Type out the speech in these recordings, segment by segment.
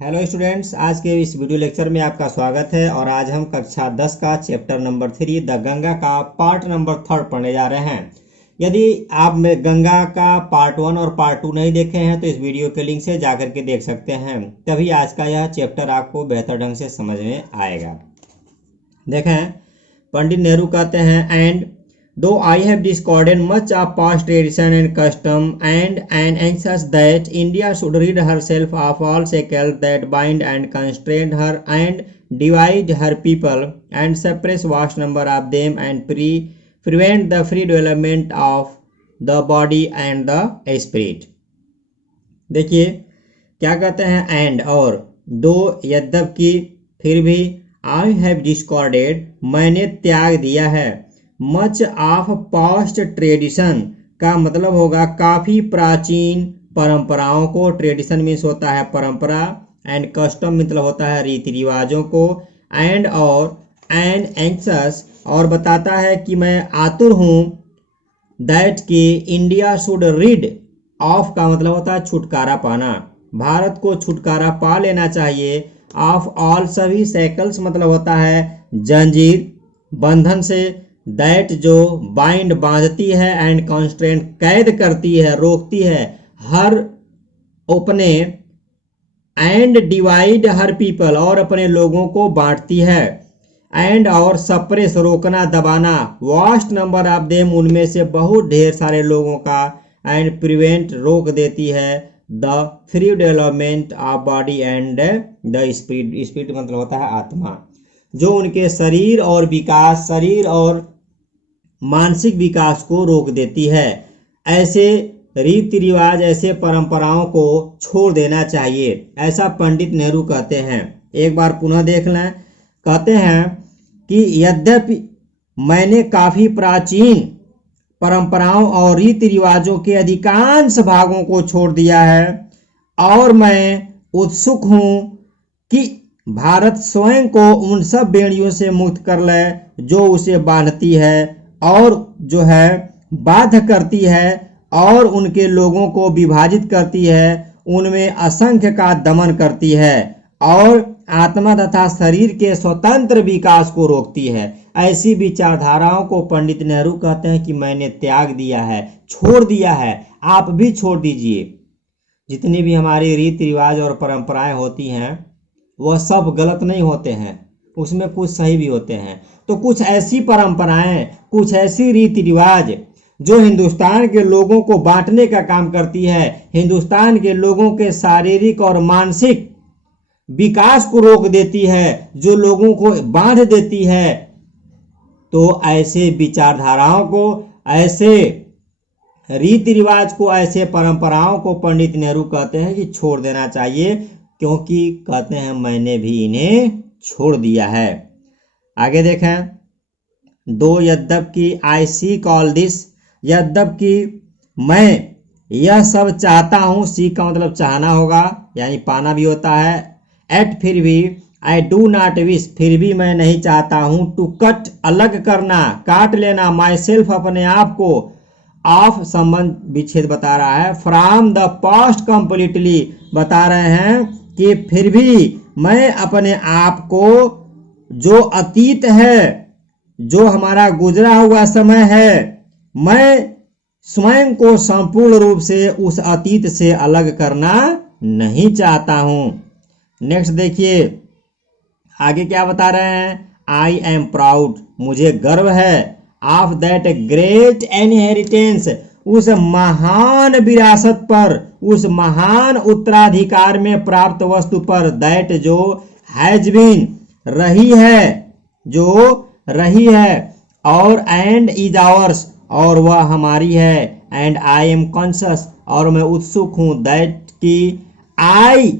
Hello students, आज के इस वीडियो लेक्चर में आपका स्वागत है। और आज हम कक्षा 10 का चैप्टर नंबर 3 द गंगा का पार्ट नंबर 3 पढ़ने जा रहे हैं। यदि आप में गंगा का पार्ट 1 और पार्ट 2 नहीं देखे हैं तो इस वीडियो के लिंक से जाकर के देख सकते हैं, तभी आज का यह चैप्टर आपको बेहतर ढंग से समझ में आएगा। देखें, पंडित नेहरू कहते हैं, and though I have discarded much of past tradition and custom and am anxious that India should rid herself of all shackles that bind and constrain her and divide her people and suppress vast number of them and prevent the free development of the body and the spirit। देखिए क्या कहते हैं, and और दो यद्यपि फिर भी I have discarded मैंने त्याग दिया है, मच ऑफ पास्ट ट्रेडिशन का मतलब होगा काफ़ी प्राचीन परंपराओं को, ट्रेडिशन मीन्स होता है परंपरा, एंड कस्टम मतलब होता है रीति रिवाजों को, एंड और एंड एंक्सस और बताता है कि मैं आतुर हूँ, दैट कि इंडिया शुड रीड ऑफ का मतलब होता है छुटकारा पाना, भारत को छुटकारा पा लेना चाहिए, ऑफ ऑल सभी सैकल्स मतलब होता है जंजीर बंधन से, दैट जो बाइंड बांधती है, एंड कॉन्स्ट्रेंट कैद करती है रोकती है, हर अपने, एंड डिवाइड हर पीपल और अपने लोगों को बांटती है, एंड और सप्रेस रोकना दबाना, वास्ट नंबर ऑफ देम उनमें से बहुत ढेर सारे लोगों का, एंड प्रिवेंट रोक देती है the free development of body and the spirit, spirit मतलब होता है आत्मा, जो उनके शरीर और मानसिक विकास को रोक देती है। ऐसे रीति रिवाज, ऐसे परंपराओं को छोड़ देना चाहिए, ऐसा पंडित नेहरू कहते हैं। एक बार पुनः देख लें, कहते हैं कि यद्यपि मैंने काफ़ी प्राचीन परंपराओं और रीति रिवाजों के अधिकांश भागों को छोड़ दिया है, और मैं उत्सुक हूँ कि भारत स्वयं को उन सब बेड़ियों से मुक्त कर ले जो उसे बांधती है और जो है बाध्य करती है और उनके लोगों को विभाजित करती है, उनमें असंख्य का दमन करती है और आत्मा तथा शरीर के स्वतंत्र विकास को रोकती है। ऐसी विचारधाराओं को पंडित नेहरू कहते हैं कि मैंने त्याग दिया है, छोड़ दिया है। आप भी छोड़ दीजिए। जितनी भी हमारी रीति रिवाज और परंपराएं होती हैं वह सब गलत नहीं होते हैं, उसमें कुछ सही भी होते हैं। तो कुछ ऐसी परंपराएं, कुछ ऐसी रीति रिवाज जो हिंदुस्तान के लोगों को बांटने का काम करती है, हिंदुस्तान के लोगों के शारीरिक और मानसिक विकास को रोक देती है, जो लोगों को बांध देती है, तो ऐसे विचारधाराओं को, ऐसे रीति रिवाज को, ऐसे परंपराओं को पंडित नेहरू कहते हैं कि छोड़ देना चाहिए, क्योंकि कहते हैं मैंने भी इन्हें छोड़ दिया है। आगे देखें, दो यद्यपि आई सीक ऑल दिस, यद्यपि मैं यह सब चाहता हूँ, सीक का मतलब चाहना होगा यानी पाना भी होता है, एट फिर भी, आई डू नॉट विश फिर भी मैं नहीं चाहता हूँ, टू कट अलग करना, काट लेना, माई सेल्फ अपने आप को, ऑफ संबंध विच्छेद बता रहा है, फ्रॉम द पास्ट कंप्लीटली बता रहे हैं कि फिर भी मैं अपने आप को, जो अतीत है, जो हमारा गुजरा हुआ समय है, मैं स्वयं को संपूर्ण रूप से उस अतीत से अलग करना नहीं चाहता हूं। नेक्स्ट देखिए आगे क्या बता रहे हैं, आई एम प्राउड मुझे गर्व है, ऑफ दैट ग्रेट इनहेरिटेंस उस महान विरासत पर, उस महान उत्तराधिकार में प्राप्त वस्तु पर, दैट जो हैज बीन रही है, जो रही है, और एंड इज आवर्स और वह हमारी है, एंड आई एम कॉन्शियस और मैं उत्सुक हूँ, दैट की आई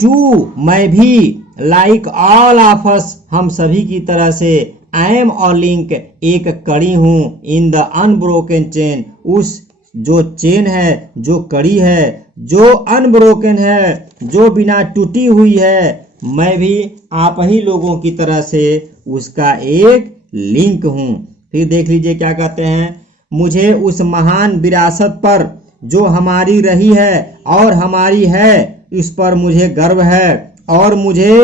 टू मैं भी, लाइक ऑल ऑफ अस हम सभी की तरह से, आई एम अ लिंक एक कड़ी हूँ, इन द अनब्रोकन चेन उस जो चेन है, जो कड़ी है, जो अनब्रोकन है, जो बिना टूटी हुई है, मैं भी आप ही लोगों की तरह से उसका एक लिंक हूँ। फिर देख लीजिए क्या कहते हैं, मुझे उस महान विरासत पर जो हमारी रही है और हमारी है, इस पर मुझे गर्व है और मुझे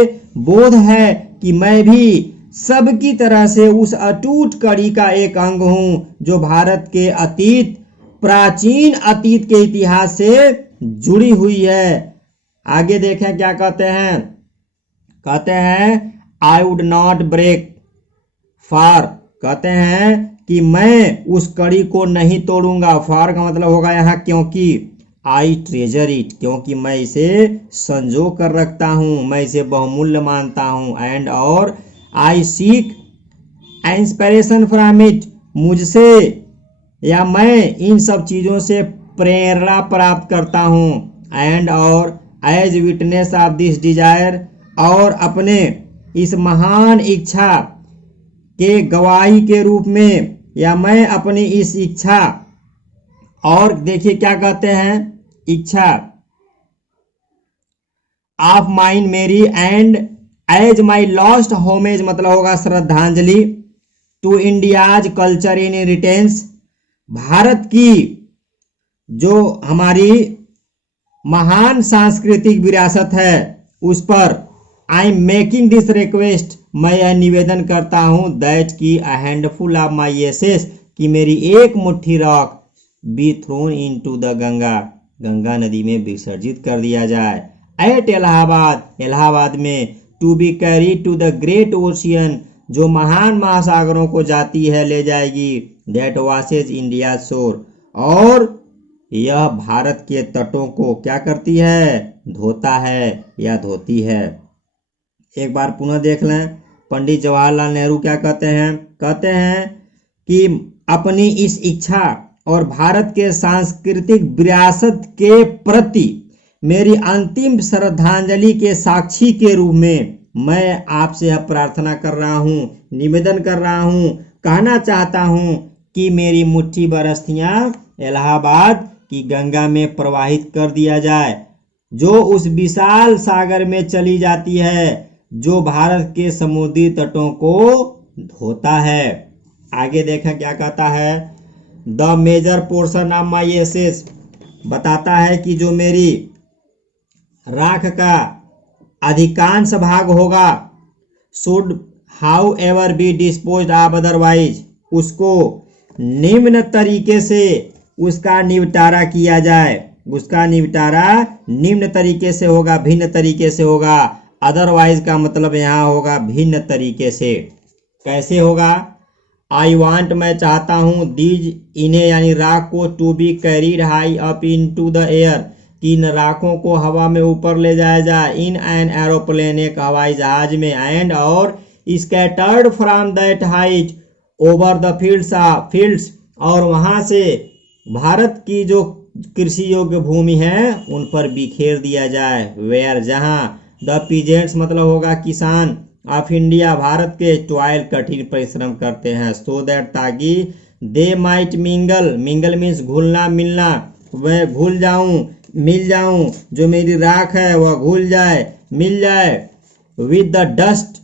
बोध है कि मैं भी सबकी तरह से उस अटूट कड़ी का एक अंग हूं जो भारत के प्राचीन अतीत के इतिहास से जुड़ी हुई है। आगे देखें क्या कहते हैं I would not break for, कहते हैं कि मैं उस कड़ी को नहीं तोड़ूंगा। फॉर का मतलब होगा यहाँ क्योंकि, आई ट्रेजर इट, क्योंकि मैं इसे संजो कर रखता हूं, मैं इसे बहुमूल्य मानता हूं। एंड और आई सीक इंस्पिरेशन फ्रॉम इट, मुझसे या मैं इन सब चीज़ों से प्रेरणा प्राप्त करता हूं। एंड और as witness of this desire, और अपने इस महान इच्छा के गवाही के रूप में, या मैं अपनी इस इच्छा, और देखिए क्या कहते हैं, इच्छा ऑफ माइन मेरी and as my last homage, मतलब होगा श्रद्धांजलि, to India's culture in inheritance, Bharat की जो हमारी महान सांस्कृतिक विरासत है उस पर I am making this request, मैं यह निवेदन करता हूं, दैट की a handful of my ashes, कि मेरी एक मुट्ठी rock be thrown into the Ganga, Ganga नदी में विसर्जित कर दिया जाए। एट इलाहाबाद, इलाहाबाद में, to be carry to the great ocean, जो महान महासागरों को जाती है ले जाएगी, दैट वॉशेज इंडिया शोर, और यह भारत के तटों को क्या करती है, धोता है या धोती है। एक बार पुनः देख लें, पंडित जवाहरलाल नेहरू क्या कहते हैं कि अपनी इस इच्छा और भारत के सांस्कृतिक विरासत के प्रति मेरी अंतिम श्रद्धांजलि के साक्षी के रूप में मैं आपसे यह प्रार्थना कर रहा हूँ, निवेदन कर रहा हूँ, कहना चाहता हूँ कि मेरी मुट्ठी भर अस्थियां इलाहाबाद की गंगा में प्रवाहित कर दिया जाए, जो उस विशाल सागर में चली जाती है जो भारत के समुद्री तटों को धोता है। आगे देखा क्या कहता है, the major portion of my ashes, बताता है कि जो मेरी राख का अधिकांश भाग होगा, should how ever be disposed of otherwise, उसको निम्न तरीके से उसका निपटारा किया जाए, उसका निपटारा निम्न तरीके से होगा, भिन्न तरीके से होगा। अदरवाइज का मतलब यहाँ होगा भिन्न तरीके से। कैसे होगा, आई वांट, मैं चाहता हूँ, दीज इन्हें यानी राख को, to be carried high up into the air, कि इन राखों को हवा में ऊपर ले जाया जाए, इन एन एरोप्लेन, एक हवाई जहाज में, एंड और scattered from that height over the fields, और वहाँ से भारत की जो कृषि योग्य भूमि है उन पर बिखेर दिया जाए, वेयर, जहाँ, द पीजेंट्स मतलब होगा किसान, ऑफ इंडिया, भारत के, टॉयल कठिन परिश्रम करते हैं, सो दैट, ताकि, they might mingle, mingle means घुलना मिलना, मैं घुल जाऊं, मिल जाऊं, जो मेरी राख है वह घुल जाए, मिल जाए, विद द डस्ट,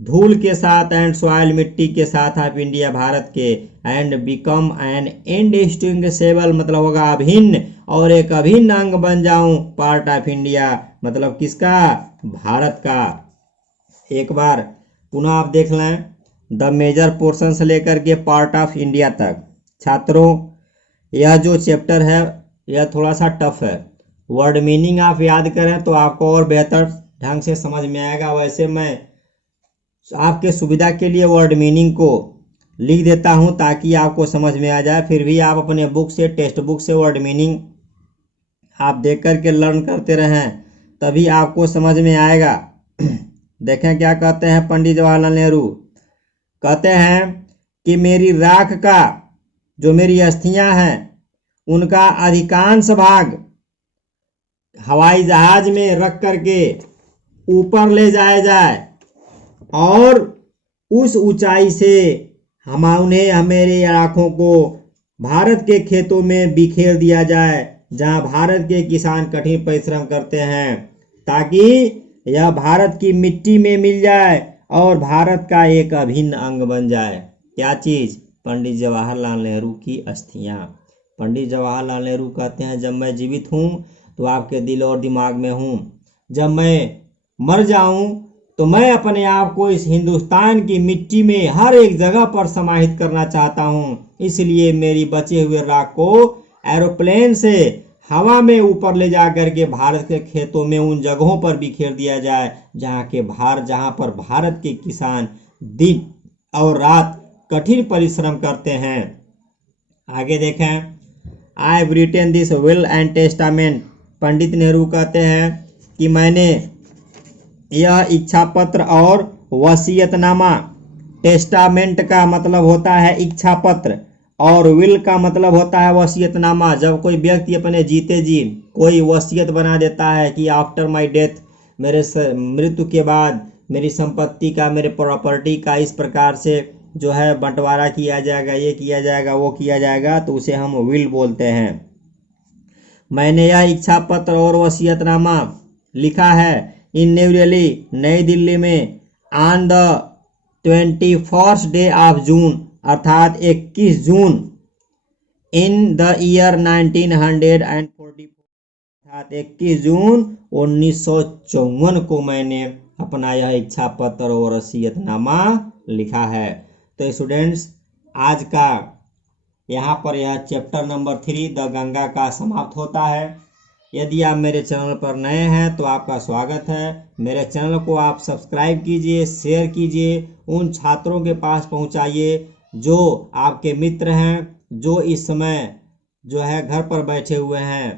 धूल के साथ, एंड सॉइल, मिट्टी के साथ, ऑफ इंडिया, भारत के, एंड बिकम एन इनडिस्टिंग्विशेबल मतलब होगा अभिन्न, और एक अभिन्न अंग बन जाऊं, पार्ट ऑफ इंडिया मतलब किसका, भारत का। एक बार पुनः आप देख लें, द मेजर पोर्शन से लेकर के पार्ट ऑफ इंडिया तक। छात्रों, यह जो चैप्टर है यह थोड़ा सा टफ है, वर्ड मीनिंग आप याद करें तो आपको और बेहतर ढंग से समझ में आएगा। वैसे मैं आपके सुविधा के लिए वर्ड मीनिंग को लिख देता हूं ताकि आपको समझ में आ जाए, फिर भी आप अपने बुक से, टेक्स्ट बुक से वर्ड मीनिंग आप देख करके लर्न करते रहें, तभी आपको समझ में आएगा। देखें क्या कहते हैं पंडित जवाहरलाल नेहरू, कहते हैं कि मेरी राख का, जो मेरी अस्थियां हैं उनका अधिकांश भाग हवाई जहाज में रख करके ऊपर ले जाया जाए, और उस ऊंचाई से उन्हें, मेरे राखों को भारत के खेतों में बिखेर दिया जाए जहां भारत के किसान कठिन परिश्रम करते हैं, ताकि यह भारत की मिट्टी में मिल जाए और भारत का एक अभिन्न अंग बन जाए। क्या चीज, पंडित जवाहरलाल नेहरू की अस्थियां। पंडित जवाहरलाल नेहरू कहते हैं, जब मैं जीवित हूँ तो आपके दिल और दिमाग में हूँ। जब मैं मर जाऊं तो मैं अपने आप को इस हिंदुस्तान की मिट्टी में हर एक जगह पर समाहित करना चाहता हूँ। इसलिए मेरी बचे हुए राख को एरोप्लेन से हवा में ऊपर ले जा करके भारत के खेतों में उन जगहों पर बिखेर दिया जाए जहाँ पर भारत के किसान दिन और रात कठिन परिश्रम करते हैं। आगे देखें, I have written this will and testament. Pandit Nehru कहते हैं कि मैंने यह इच्छा पत्र और वसीयतनामा, टेस्टामेंट का मतलब होता है इच्छा पत्र और विल का मतलब होता है वसीयतनामा। जब कोई व्यक्ति अपने जीते जी कोई वसीयत बना देता है कि आफ्टर माय डेथ, मेरे मृत्यु के बाद मेरी संपत्ति का, मेरे प्रॉपर्टी का इस प्रकार से जो है बंटवारा किया जाएगा, ये किया जाएगा, वो किया जाएगा, तो उसे हम विल बोलते हैं। मैंने यह इच्छा पत्र और वसीयतनामा लिखा है इन न्यू दिल्ली, नई दिल्ली में, on the 21st day of June, अर्थात 21 जून, इन द ईयर 1944, अर्थात 21 जून 1954 को मैंने अपना यह इच्छा पत्र और वसीयतनामा लिखा है। तो स्टूडेंट्स, आज का यहाँ पर यह चैप्टर नंबर 3 द गंगा का समाप्त होता है। यदि आप मेरे चैनल पर नए हैं तो आपका स्वागत है। मेरे चैनल को आप सब्सक्राइब कीजिए, शेयर कीजिए, उन छात्रों के पास पहुंचाइए जो आपके मित्र हैं, जो इस समय जो है घर पर बैठे हुए हैं।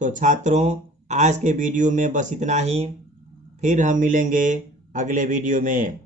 तो छात्रों, आज के वीडियो में बस इतना ही। फिर हम मिलेंगे अगले वीडियो में।